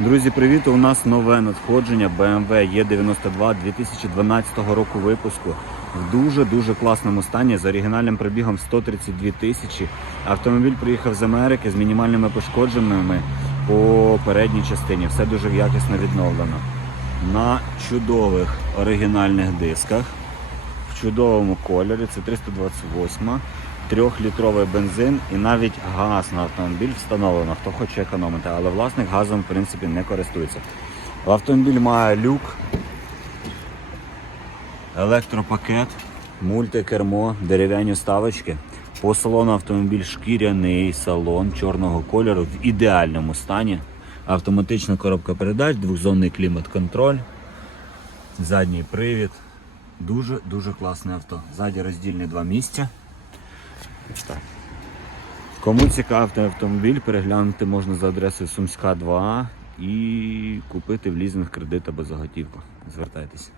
Друзі, привіт! У нас нове надходження BMW E92 2012 року випуску в дуже-дуже класному стані з оригінальним пробігом 132 тисячі. Автомобіль приїхав з Америки з мінімальними пошкодженнями по передній частині. Все дуже якісно відновлено. На чудових оригінальних дисках в чудовому кольорі. Це 328, трьохлітровий бензин і навіть газ на автомобіль встановлено, хто хоче економити, але власник газом в принципі не користується. Автомобіль має люк, електропакет, мультикермо, дерев'яні вставочки. По салону автомобіль шкіряний салон чорного кольору в ідеальному стані. Автоматична коробка передач, двохзонний клімат-контроль, задній привід. Дуже-дуже класне авто. Ззаді роздільні два місця. Ось так. Кому цікавий автомобіль, переглянути можна за адресою Сумська 2 і купити в лізинг кредит або заготівку. Звертайтеся.